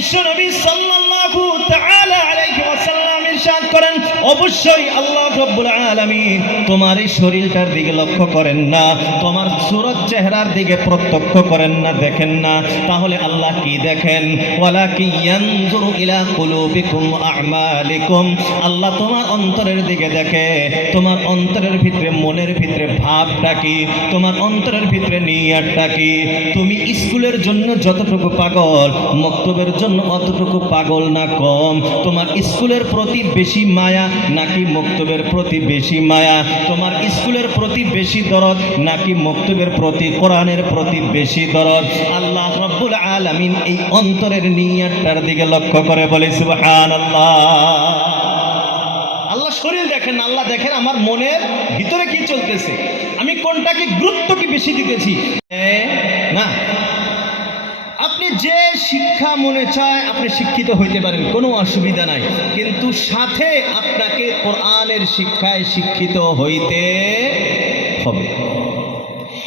বিশ্বনবী নবী তাআলা অবশ্যই আল্লাহ রাব্বুল আলামিন তোমার এই শরীরটার দিকে লক্ষ্য করেন না, তোমার সুরত চেহারার দিকে প্রত্যক্ষ করেন না, দেখেন না। তাহলে আল্লাহ কি দেখেন? ওয়ালা কি ইয়ানজুরু ইলা কুলুবিকুম আ'মালিকুম। আল্লাহ তোমার অন্তরের দিকে দেখে। তোমার অন্তরের ভিতরে মনের ভিতরে ভাবটা কি? তোমার অন্তরের ভিতরে নিয়ারটা কি? তুমি স্কুলের জন্য যতটুকু পাগল, মক্তবের জন্য অতটুকু পাগল না কম। তোমার স্কুলের প্রতি বেশি মায়া নাকি মক্তবের প্রতি বেশি মায়া? তোমার স্কুলের প্রতি বেশি দরদ, নাকি মক্তবের প্রতি, কোরআনের প্রতি বেশি দরদ? আল্লাহ রব্বুল আলামিন এই অন্তরের নিয়ারটার দিকে লক্ষ্য করে বলে, সুবহানাল্লাহ। আল্লাহ শরীর দেখেন, আল্লাহ দেখেন আমার মনের ভিতরে কি চলতেছে। আমি কোনটাকে গুরুত্ব কি বেশি দিতেছি? যে শিক্ষা মনে চায় আপনি শিক্ষিত হইতে পারেন, কোনো অসুবিধা নাই। কিন্তু সাথে আপনাকে কোরআনের শিক্ষায় শিক্ষিত হইতে হবে।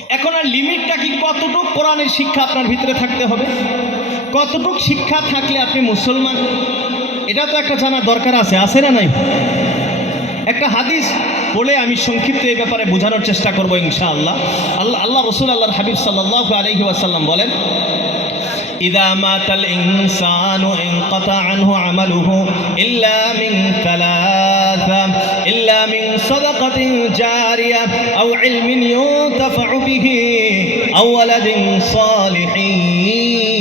এখন আর লিমিটটা কি কতটুক কোরআনের শিক্ষা আপনার ভিতরে থাকতে হবে? কতটুক শিক্ষা থাকলে আপনি মুসলমান? এটা তো একটা জানা দরকার আছে আছে না নাই? একটা হাদিস বলে আমি সংক্ষিপ্ত এই ব্যাপারে বোঝানোর চেষ্টা করব ইনশা আল্লাহ আল্লাহ রসুল আল্লাহর হাবিব সাল্লাহ আলহি আসাল্লাম বলেন, ইদা মাতাল ইনসানু ইনকাতা আনহু আমালুহু ইল্লা মিন তালাথা ইল্লা মিন সাদাকাতিন জারিয়া, আও ইলমিন ইউনতাফা বিহি, আও ওয়ালাদিন সালিহিন।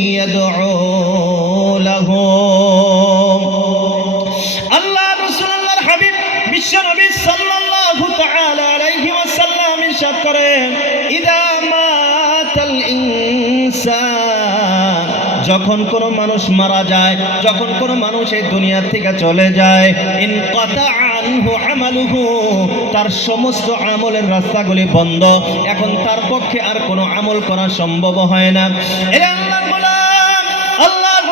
যখন কোনো মানুষ মারা যায়, যখন কোনো মানুষ এই দুনিয়ার থেকে চলে যায়, ইন তার সমস্ত আমলের রাস্তাগুলি বন্ধ। এখন তার পক্ষে আর কোনো আমল করা সম্ভব হয় না। এরা আল্লাহ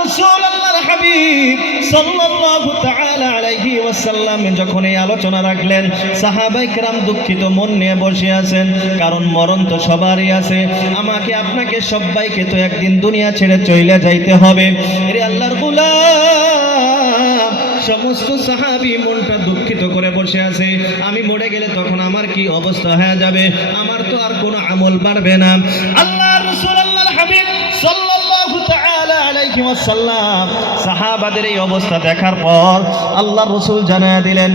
রসুল আল্লাহর হাবিব সাল্লাল্লাহু তাআলা আলাইহি ওয়াসাল্লাম যখন এই আলোচনা রাখলেন সাহাবাই کرام দুঃখিত মন নিয়ে বসে আছেন কারণ মরণ তো সবারই আছে আমাকে আপনাকে সবাইকে তো একদিন দুনিয়া ছেড়ে চলে যাইতে হবে এরে আল্লাহর গোলাম সমস্ত সাহাবি মনটা দুঃখিত করে বসে আছে আমি মরে গেলে তখন আমার কি অবস্থা হয়ে যাবে আমার তো আর কোনো আমল বাড়বে না আল্লাহ ওয়াসাল্লাম সাহাবাদের এই অবস্থা দেখার পর আল্লাহ রসুল জানায় দিলেন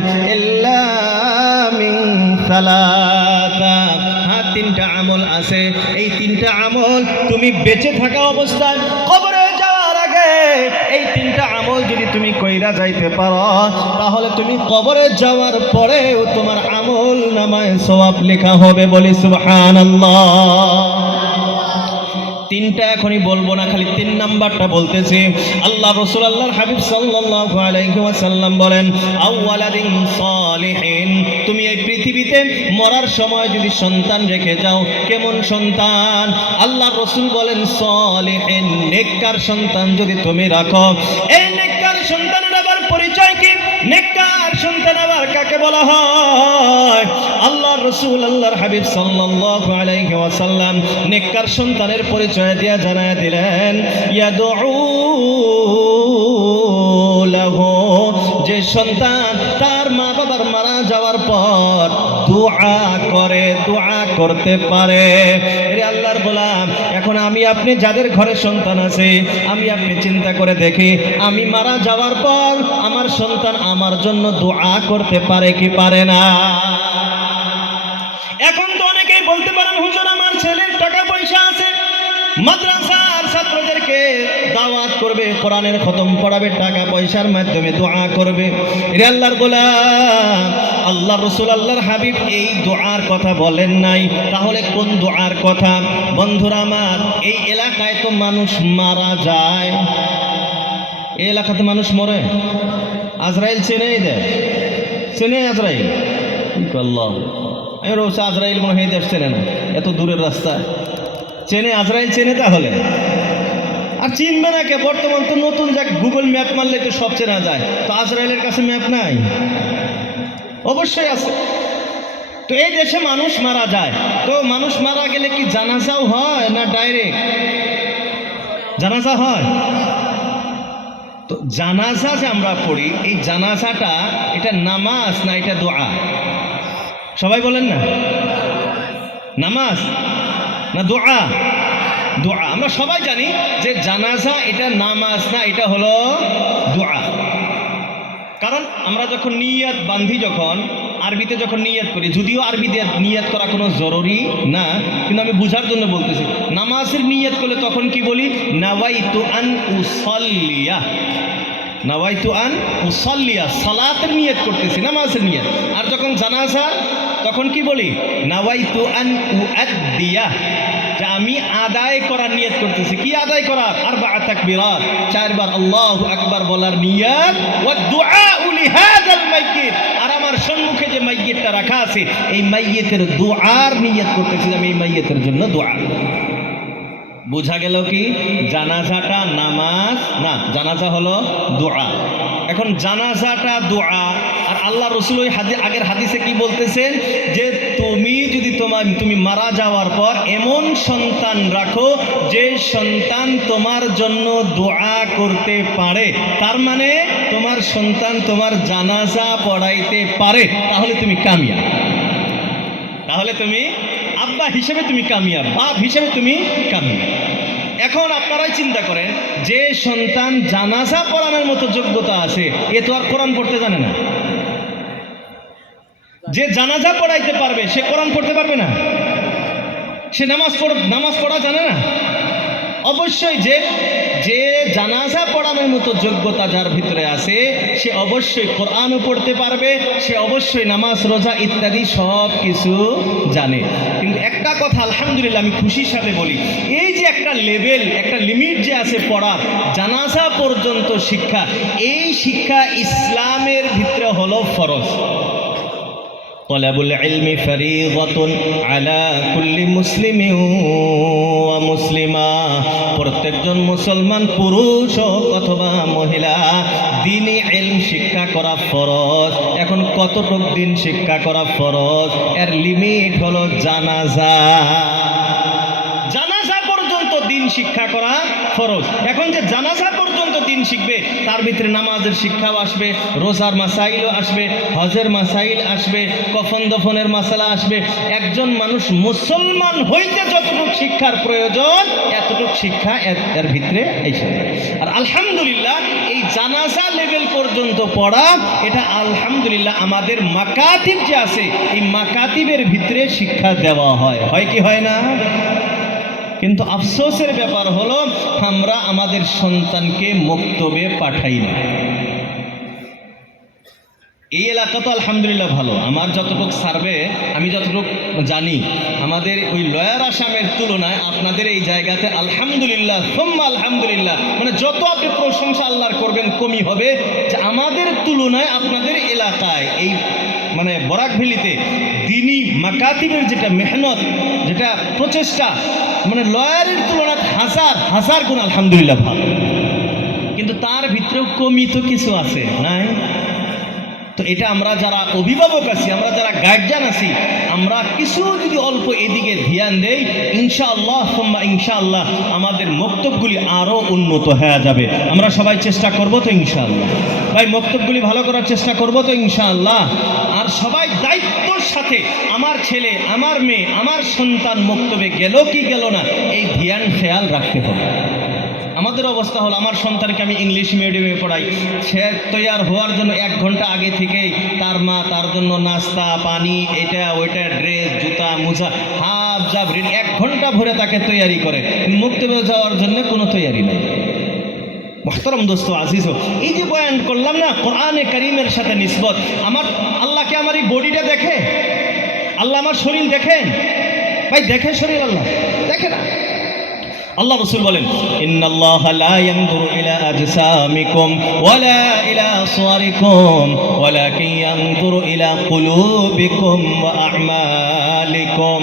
হ্যাঁ তিনটা আমল আছে। এই তিনটা আমল তুমি বেঁচে থাকা অবস্থায়, কবরে যাওয়ার আগে এই তিনটা আমল যদি তুমি কইরা যাইতে পারো, তাহলে তুমি কবরে যাওয়ার পরেও তোমার আমল নামায় সওয়াব লেখা হবে বলি সুবহানাল্লাহ। তিনটা এখনই বলব না, খালি তিন নাম্বারটা বলতেছি। আল্লাহ রসুল, আল্লাহর হাবিব সাল্লাল্লাহু আলাইহি ওয়াসাল্লাম বলেন আউওয়ালাদিন সালিহিন তুমি এই পৃথিবীতে মরার সময় যদি সন্তান রেখে যাও, কেমন সন্তান? আল্লাহ রসুল বলেন, সালিহিন নেককার সন্তান যদি তুমি রাখো। এই নেককার সন্তানের আবার পরিচয় কি? নেককার সন্তান আবার কাকে বলা হয়? আল্লাহ রসুল আল্লাহর হাবিব সাল্লাল্লাহু আলাইহি ওয়াসাল্লাম নেককার সন্তানের পরিচয় দিয়া জানায় দিলেন ইয়াদউ লাহু। যে সন্তান তার মা বাবার মারা যাওয়ার পর দোয়া করে, দোয়া করতে পারে। রে আল্লাহর গোলাম, এখন আমি, আপনি যাদের ঘরে সন্তান আছে, আমি, আপনি চিন্তা করে দেখি, আমি মারা যাওয়ার পর আমার সন্তান আমার জন্য দোয়া করতে পারে কি পারে না? এখন তো অনেকেই বলতে পারেন, হুজুর, আমার ছেলের টাকা পয়সা আছে। মাদ্রাসার ছাত্রদেরকে দাওয়াত করবে, কোরআনের খতম পড়াবে টাকা পয়সার মাধ্যমে দোয়া করবে। রে আল্লাহর গোলাম আল্লাহ রসুল, আল্লাহর হাবিব এই দোয়ার কথা বলেন নাই। তাহলে কোন দোয়ার কথা? বন্ধুরা আমার, এই এলাকায় তো মানুষ মারা যায়। এই এলাকাতে মানুষ মরে। আজরাইল চেনেই দেয়। চেনে আজরাইল? কি করলাম আমি রোসা আজরাইল মনে হয় দেশ চেনে না। এত দূরের রাস্তা। চেনে, আজরাইল চেনে তাহলে? আর চিনবে না কে? বর্তমান তো নতুন যাক গুগল ম্যাপ মারলে তো সব চেনা যায়। তো আজরাইলের কাছে ম্যাপ নাই। অবশ্যই আছে। তো এই দেশে মানুষ মারা যায়। তো মানুষ মারা গেলে কি জানাজাও হয় না ডাইরেক্ট জানাজা হয়। তো জানাজা যে আমরা পড়ি, এই জানাজাটা, এটা নামাজ না এটা দোয়া? সবাই বলেন না? নামাজ না দোয়া? দোয়া। আমরা সবাই জানি যে জানাজা এটা নামাজ না, এটা হলো দোয়া। কারণ আমরা যখন নিয়াত বান্ধি যখন, আরবিতে যখন নিয়াত করি, যদিও আরবিতে নিয়াত করা কোনো জরুরি না, কিন্তু আমি বুঝার জন্য বলতেছি, নামাজের নিয়াত করলে তখন কি বলি? নাওয়াইতু আন উসাল্লিয়া। নাওয়াইতু আন উসাল্লিয়া। সালাতের নিয়ত করতেছি, নামাজের নিয়ত। আর যখন জানাজা তখন কি বলি? নাওয়াইতু আন উআদ্দিয়া। যে আমি আদায় করার নিয়ত করতেছি। কি আদায় করার? আর বা তাকবীরাত। চারবার আল্লাহু আকবার বলার নিয়ত। ওয়া দুআউ লিহাযাল মাইয়িত। আর আমার সম্মুখে যে মাইয়িতটা রাখা আছে, এই মাইয়িতের দুআর নিয়ত করতেছি আমি, এই মাইয়িতের জন্য দোয়া বোঝা গেল কি? জানাজাটা নামাজ না, জানাজা হলো দোয়া এখন জানাজাটা দোয়া। আর আল্লাহ রসুল ওই হাদি আগের হাদিসে কি বলতেছেন? যে তুমি যদি তোমার তুমি মারা যাওয়ার পর এমন সন্তান রাখো যে সন্তান তোমার জন্য দোয়া করতে পারে। তার মানে তোমার সন্তান তোমার জানাজা পড়াইতে পারে। তাহলে তুমি কামিয়া তাহলে তুমি আব্বা হিসেবে তুমি কামিয়া বাপ হিসেবে তুমি কামিয়াব। এখন আপনারাই চিন্তা করেন, যে সন্তান জানাজা পড়ানোর মতো যোগ্যতা আছে, এ তো আর কোরআন পড়তে জানে না। যে জানাজা পড়াইতে পারবে, সে কোরআন পড়তে পারবে না। সে নামাজ পড়, নামাজ পড়া জানে না। অবশ্যই যে যে জানাজা পড়ানোর মতো যোগ্যতা যার ভিতরে আছে, সে অবশ্যই কোরআনও পড়তে পারবে, সে অবশ্যই নামাজ, রোজা ইত্যাদি সব কিছু জানে। কিন্তু একটা কথা আলহামদুলিল্লাহ আমি খুশির সাথে বলি, এই যে একটা লেভেল, একটা লিমিট যে আছে পড়ার, জানাজা পর্যন্ত শিক্ষা, এই শিক্ষা ইসলামের ভিতরে হলো ফরজ। طلب العلم فريضة على كل مسلم ومسلمة প্রত্যেকজন মুসলমান পুরুষ হোক অথবা মহিলা দিনই এলম শিক্ষা করা ফরজ এখন কতটুক দিন শিক্ষা করা ফরজ এর লিমিট হলো জানাজা জানাজা পর্যন্ত দিন শিক্ষা করা ফরজ এখন যে জানাজা পর্যন্ত দিন শিখবে, তার ভিতরে নামাজের শিক্ষাও আসবে, রোজার মাসাইলও আসবে, হজের মাসাইল আসবে, কফন দফনের মাসালা আসবে। একজন মানুষ মুসলমান হইতে যতটুকু শিক্ষার প্রয়োজন, এতটুকু শিক্ষা এর ভিতরে এসে আর আলহামদুলিল্লাহ, এই জানাজা লেভেল পর্যন্ত পড়া, এটা আলহামদুলিল্লাহ আমাদের মাকাতিব যে আছে, এই মাকাতিবের ভিতরে শিক্ষা দেওয়া হয়। হয় কি হয় না? কিন্তু আফসোসের ব্যাপার হলো, আমরা আমাদের সন্তানকে মক্তবে পাঠাই না। এই এলাকা তো আলহামদুলিল্লাহ ভালো। আমার যতটুকু সার্ভে, আমি যতটুকু জানি, আমাদের ওই লয়ার আসামের তুলনায় আপনাদের এই জায়গাতে আলহামদুলিল্লাহ, সোম্মা আলহামদুলিল্লাহ মানে যত আপনি প্রশংসা আল্লাহর করবেন কমই হবে। যে আমাদের তুলনায় আপনাদের এলাকায় এই মানে বরাক ভেলিতে দিনী মাকাতিবের যেটা মেহনত, যেটা প্রচেষ্টা মানে লয়ারের তুলনায় হাসার হাসার গুণ আলহামদুলিল্লাহ ভালো। কিন্তু তার ভিতরেও কমি তো কিছু আছে, নাই? তো এটা আমরা যারা অভিভাবক আছি, আমরা যারা গার্জিয়ান আছি, আমরা কিছু যদি অল্প এদিকে ধ্যান দেই, ইনশাআল্লাহ, সোম্মা ইনশাআল্লাহ, আমাদের মক্তবগুলি আরও উন্নত হয়ে যাবে। আমরা সবাই চেষ্টা করব তো ইনশাআল্লাহ। ভাই, মক্তবগুলি ভালো করার চেষ্টা করব তো ইনশাআল্লাহ। আর সবাই দায়িত্বর সাথে আমার ছেলে, আমার মেয়ে, আমার সন্তান মক্তবে গেল কি গেল না, এই ধ্যান খেয়াল রাখতে হবে। আমাদের অবস্থা হলো, আমার সন্তানকে আমি ইংলিশ মিডিয়ামে পড়াই। সে তৈয়ার হওয়ার জন্য এক ঘণ্টা আগে থেকেই তার মা তার জন্য নাস্তা, পানি, এটা, ওইটা ড্রেস জুতা, মোজা, হাফ জাব এক ঘণ্টা ভরে তাকে তৈয়ারি করে। মুক্তবে যাওয়ার জন্য কোনো তৈয়ারি নেই। মোহতরম দোস্ত আজিজ এই যে বয়ান করলাম না, কোরআনে করিমের সাথে নিসবত। আমার, আল্লাহকে আমার এই বডিটা দেখে, আল্লাহ আমার শরীর দেখেন। ভাই দেখে শরীর আল্লাহ। দেখে না? আল্লাহ রসুল বলেন, ইন্নাল্লাহ লা ইয়ানজুরু ইলা আজসামিকুম ওয়ালা ইলা সুওয়ারিকুম ওয়ালাকিন ইয়ানজুরু ইলা কুলুবিকুম ওয়া আ'মালিকুম।